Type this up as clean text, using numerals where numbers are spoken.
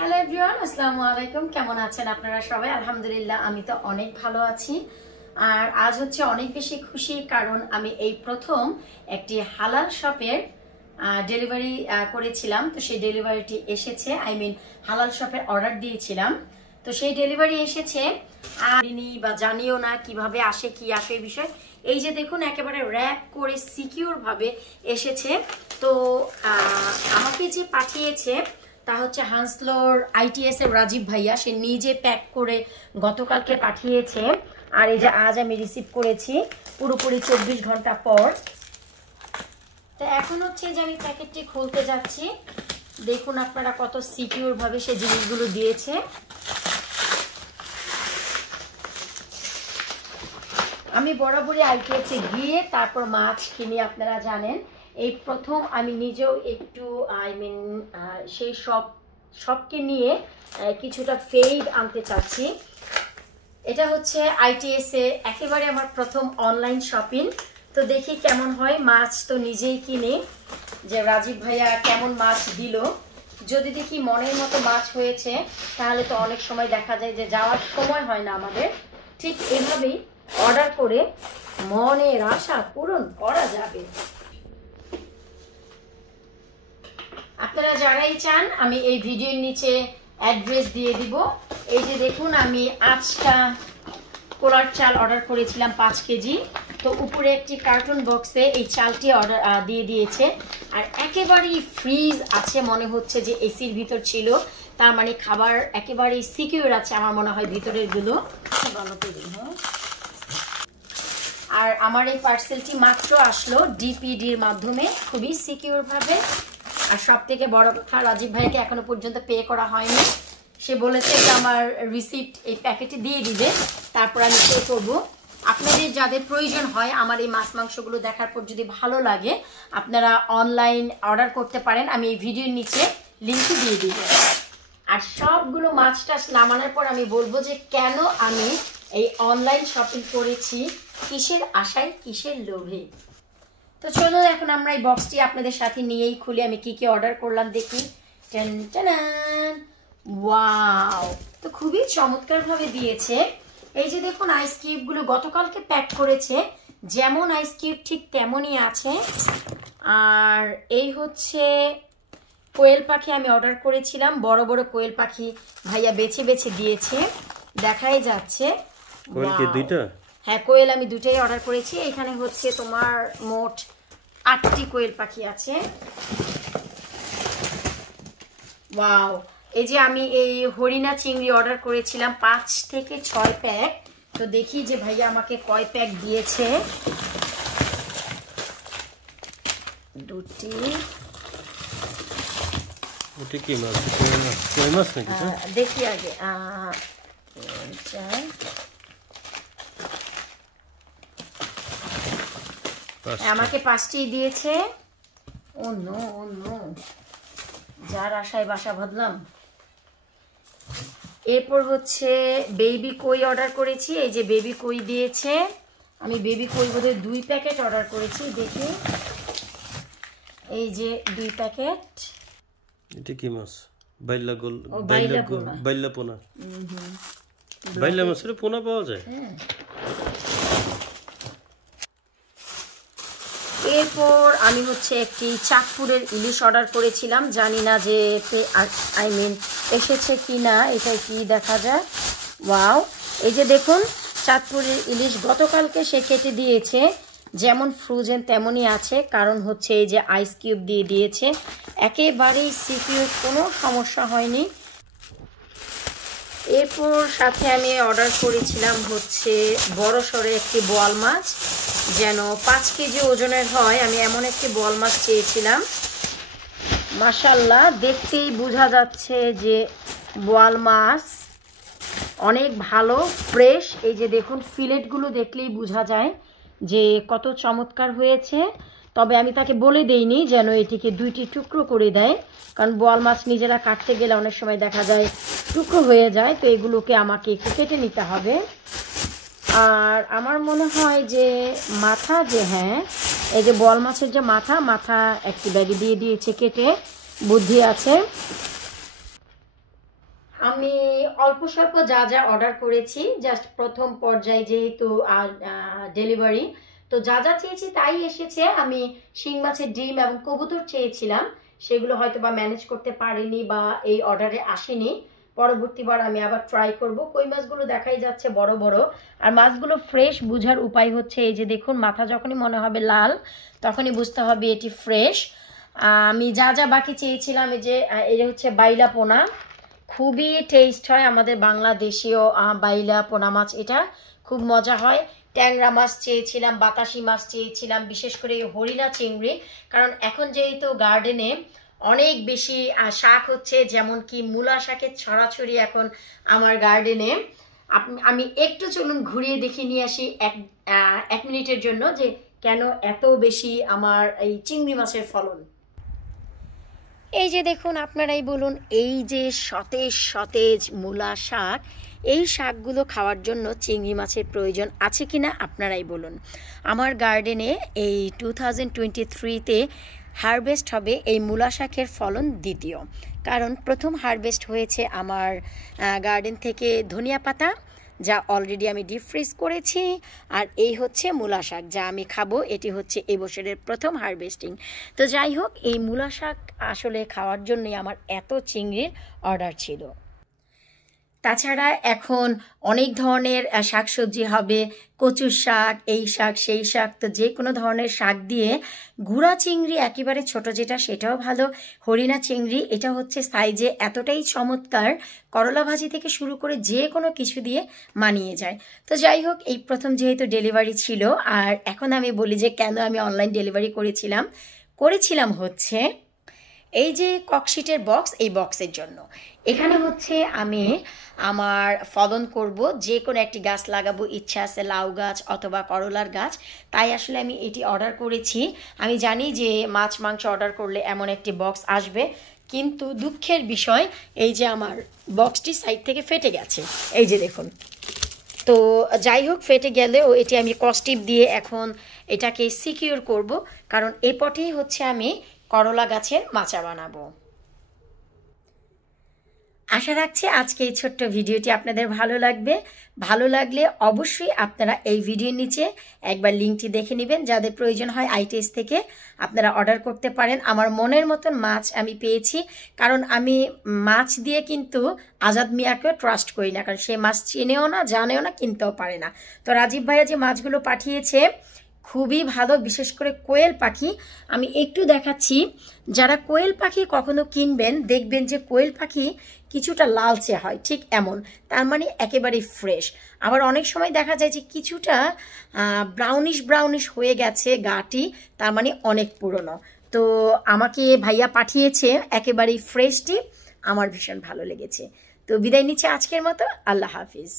Hello everyone, আসসালামু আলাইকুম। কেমন আছেন আপনারা সবাই? আলহামদুলিল্লাহ, আমি তো অনেক ভালো আছি। আর আজ হচ্ছে অনেক বেশি খুশি, কারণ আমি এই প্রথম একটি হালাল শপের ডেলিভারি করেছিলাম। তো সেই ডেলিভারিটি এসেছে, হালাল শপের অর্ডার দিয়েছিলাম, তো সেই ডেলিভারি এসেছে। আর বা জানিও না কিভাবে আসে, কি আসে এই বিষয়। এই যে দেখুন, একেবারে র্যাপ করে সিকিউর ভাবে এসেছে। তো আমাকে যে পাঠিয়েছে তা হচ্ছে হাউন্সলোর ITS এর রাজীব ভাইয়া, সে নিজে প্যাক করে গতকালকে পাঠিয়েছে। আর এই যে আজ আমি রিসিভ করেছি পুরোপুরি 24 ঘন্টা পর। তো এখন হচ্ছে যে আমি প্যাকেটটি খুলতে যাচ্ছি। দেখুন আপনারা কত সিকিউর ভাবে সে জিনিসগুলো দিয়েছে। আমি বরাবরই ITS এ গিয়ে তারপর মাছ কিনি, আপনারা জানেন। এই প্রথম আমি নিজেও একটু সেই সবকে নিয়ে কিছুটা ফেড আনতে চাচ্ছি। এটা হচ্ছে ITS এ একেবারে আমার প্রথম অনলাইন শপিং। তো দেখি কেমন হয়। মাছ তো নিজেই কিনি, যে রাজীব ভাইয়া কেমন মাছ দিল। যদি দেখি মনের মতো মাছ হয়েছে, তাহলে তো অনেক সময় দেখা যায় যে যাওয়ার সময় হয় না আমাদের। ঠিক এভাবেই অর্ডার করে মনের আশা পূরণ করা যাবে। আপনারা যারাই চান, আমি এই ভিডিওর নিচে অ্যাড্রেস দিয়ে দিব। এই যে দেখুন, আমি আজটা কোলার চাল অর্ডার করেছিলাম 5 কেজি। তো উপরে একটি কার্টুন বক্সে এই চালটি অর্ডার দিয়ে দিয়েছে। আর একেবারেই ফ্রিজ আছে, মনে হচ্ছে যে এসির ভিতর ছিল। তার মানে খাবার একেবারেই সিকিউর আছে আমার মনে হয় ভিতরের গুলো। আর আমার এই পার্সেলটি মাত্র আসলো DPDর মাধ্যমে, খুবই সিকিউর ভাবে। আর সব থেকে বড় কথা, রাজীব ভাইকে এখনো পর্যন্ত পে করা হয়নি। সে বলেছে যে আমার রিসিপ্ট এই প্যাকেটে দিয়ে দিবে, তারপর আমি পে করবো। আপনাদের যাদের প্রয়োজন হয় আমার এই মাছ মাংসগুলো দেখার পর যদি ভালো লাগে, আপনারা অনলাইন অর্ডার করতে পারেন। আমি এই ভিডিওর নিচে লিঙ্ক দিয়ে দিব। আর সবগুলো মাছ টাছ নামানোর পর আমি বলবো যে কেন আমি এই অনলাইন শপিং করেছি, কিসের আশায়, কিসের লোভে। তো চলো এখন আমরা এই বক্সটি আপনাদের সাথে নিয়েই খুলি। আমি কি কি অর্ডার করলাম দেখি। Ten ten, wow! তো খুবই চমৎকার ভাবে দিয়েছে। এই যে দেখুন, আইস কিউবগুলো গতকালকে প্যাক করেছে, যেমন আইস কিউব ঠিক তেমনই আছে। আর এই হচ্ছে কোয়েল পাখি আমি অর্ডার করেছিলাম, বড় বড় কোয়েল পাখি ভাইয়া বেছে বেছে দিয়েছে, দেখাই যাচ্ছে। হ্যাঁ, কোয়েল আমি দুটোই অর্ডার করেছি। এখানে হচ্ছে তোমার মোট 8টি কোয়েল পাখি আছে। ওয়াও! এই যে আমি এই হরিণা চিংড়ি অর্ডার করেছিলাম 5 থেকে 6 প্যাক। তো দেখি যে ভাইয়া আমাকে কয় প্যাক দিয়েছে। 2টি। দেখি আগে, আমাকে 5টি দিয়েছে। ও নো, ও নো, যার আশায় বাসা বাঁধলাম। এরপর হচ্ছে বেবি কই অর্ডার করেছি। এই যে বেবি কই দিয়েছে। আমি বেবি কই বোধহয় 2 প্যাকেট অর্ডার করেছি। দেখি, এই যে 2 প্যাকেট। এটা কি মাছ? বাইলা গোল, বাইলা পোনা। বাইলা মাছের পোনা পাওয়া যায়। এরপর আমি হচ্ছে একটি চাঁদপুরের ইলিশ অর্ডার করেছিলাম, জানি না যে এসেছে কি না। এটা কি দেখা যায়। ওয়াও! এই যে দেখুন, চাঁদপুরের ইলিশ গতকালকে সে কেটে দিয়েছে, যেমন ফ্রোজেন তেমনই আছে। কারণ হচ্ছে এই যে আইস কিউব দিয়ে দিয়েছে, একেবারেই সিকিউর, কোনো সমস্যা হয়নি। এরপর সাথে আমি অর্ডার করেছিলাম হচ্ছে বড় সড়ো একটি বোয়াল মাছ, যেন 5 কেজি ওজনের হয়। আমি এমন একটি বোয়াল মাছ চেয়েছিলাম। মাশাআল্লাহ, দেখতেই বোঝা যাচ্ছে যে বোয়াল মাছ অনেক ভালো, ফ্রেশ। এই যে দেখুন, ফিলেটগুলো দেখলেই বোঝা যায় যে কত চমৎকার হয়েছে। তবে আমি তাকে বলে দেইনি যেন এটিকে 2টি টুকরো করে দেয়, কারণ বোয়াল মাছ নিজেরা কাটতে গেলে অনেক সময় দেখা যায় টুকরো হয়ে যায়। তো এগুলোকে আমাকে একটু কেটে নিতে হবে। আর আমার মনে হয় যে মাথা, যে হ্যাঁ, এই যে বোয়াল মাছের যে মাথা একটি ব্যাগে দিয়ে দিয়েছে কেটে, বুদ্ধি আছে। অল্প স্বল্প যা যা অর্ডার করেছি, জাস্ট প্রথম পর্যায়ে যেহেতু ডেলিভারি, তো যা যা চেয়েছি তাই এসেছে। আমি শিং মাছের ডিম এবং কবুতর চেয়েছিলাম, সেগুলো হয়তো বা ম্যানেজ করতে পারিনি বা এই অর্ডারে আসেনি। পরবর্তীবার আমি আবার ট্রাই করব। কই মাছগুলো দেখাই যাচ্ছে বড় বড়, আর মাছগুলো ফ্রেশ বোঝার উপায় হচ্ছে এই যে দেখুন, মাথা যখনই মনে হবে লাল তখনই বুঝতে হবে এটি ফ্রেশ। আমি যা যা বাকি চেয়েছিলাম, এই যে এটা হচ্ছে বাইলা পোনা, খুবই টেস্ট হয় আমাদের বাংলাদেশীয় বাইলা পোনা মাছ, এটা খুব মজা হয়। ট্যাংরা মাছ চেয়েছিলাম, বাতাসি মাছ চেয়েছিলাম, বিশেষ করে হরিণা চিংড়ি, কারণ এখন যেহেতু গার্ডেনে অনেক বেশি শাক হচ্ছে, যেমন কি মূলা শাকের ছড়াছড়ি এখন আমার গার্ডেনে। আমি একটু চলুন ঘুরিয়ে দেখিয়ে নিয়ে আসি এক মিনিটের জন্য যে কেন এত বেশি আমার এই চিংড়ি মাছের ফলন। এই যে দেখুন, আপনারাই বলুন, এই যে সতেজ সতেজ মূলা শাক, এই শাকগুলো খাওয়ার জন্য চিংড়ি মাছের প্রয়োজন আছে কিনা আপনারাই বলুন। আমার গার্ডেনে এই 2023-তে হারভেস্ট হবে এই মূলা শাকের ফলন দ্বিতীয়, কারণ প্রথম হারভেস্ট হয়েছে আমার গার্ডেন থেকে ধনিয়া পাতা, যা অলরেডি আমি ডিপ ফ্রিজ করেছি, আর এই হচ্ছে মূলা শাক যা আমি খাবো। এটি হচ্ছে এবছরের প্রথম হারভেস্টিং। তো যাই হোক, এই মূলা শাক আসলে খাওয়ার জন্যই আমার এত চিংড়ির অর্ডার ছিল। তাছাড়া এখন অনেক ধরনের শাকসবজি হবে, কচুর শাক, এই শাক সেই শাক, তো যে কোনো ধরনের শাক দিয়ে গুঁড়া চিংড়ি একেবারে ছোট যেটা, সেটাও ভালো। হরিণা চিংড়ি, এটা হচ্ছে সাইজে এতটাই চমৎকার, করলা ভাজি থেকে শুরু করে যে কোনো কিছু দিয়ে মানিয়ে যায়। তো যাই হোক, এই প্রথম যেহেতু ডেলিভারি ছিল, আর এখন আমি বলি যে কেন আমি অনলাইন ডেলিভারি করেছিলাম হচ্ছে এই যে ককশিটের বক্স, এই বক্সের জন্য। এখানে হচ্ছে আমি আমার ফলন করব, যে কোনো একটি গাছ লাগাবো, ইচ্ছা আছে লাউ গাছ অথবা করলার গাছ, তাই আসলে আমি এটি অর্ডার করেছি। আমি জানি যে মাছ মাংস অর্ডার করলে এমন একটি বক্স আসবে, কিন্তু দুঃখের বিষয় এই যে আমার বক্সটি সাইড থেকে ফেটে গেছে, এই যে দেখুন। তো যাই হোক, ফেটে গেলেও এটি আমি কস্টিপ দিয়ে এখন এটাকে সিকিউর করব, কারণ এই পটেই হচ্ছে আমি করলা গাছের মাচা বানাবো। আশা রাখছি আজকে এই ছোট্ট ভিডিওটি আপনাদের ভালো লাগবে। ভালো লাগলে অবশ্যই আপনারা এই ভিডিওর নিচে একবার লিঙ্কটি দেখে নেবেন, যাদের প্রয়োজন হয় আইটিএস থেকে আপনারা অর্ডার করতে পারেন। আমার মনের মতন মাছ আমি পেয়েছি, কারণ আমি মাছ দিয়ে কিন্তু আজাদ মিয়াকেও ট্রাস্ট করি না, কারণ সে মাছ চেনেও না, জানেও না, কিনতেও পারে না। তো রাজীব ভাইয়া যে মাছগুলো পাঠিয়েছে খুবই ভালো, বিশেষ করে কোয়েল পাখি। আমি একটু দেখাচ্ছি, যারা কোয়েল পাখি কখনো কিনবেন দেখবেন যে কোয়েল পাখি কিছুটা লালচে হয়, ঠিক এমন, তার মানে একেবারেই ফ্রেশ। আবার অনেক সময় দেখা যায় যে কিছুটা ব্রাউনিশ হয়ে গেছে গাটি, তার মানে অনেক পুরনো। তো আমাকে ভাইয়া পাঠিয়েছে একেবারেই ফ্রেশটি, আমার ভীষণ ভালো লেগেছে। তো বিদায় নিচ্ছে আজকের মতো, আল্লাহ হাফিজ।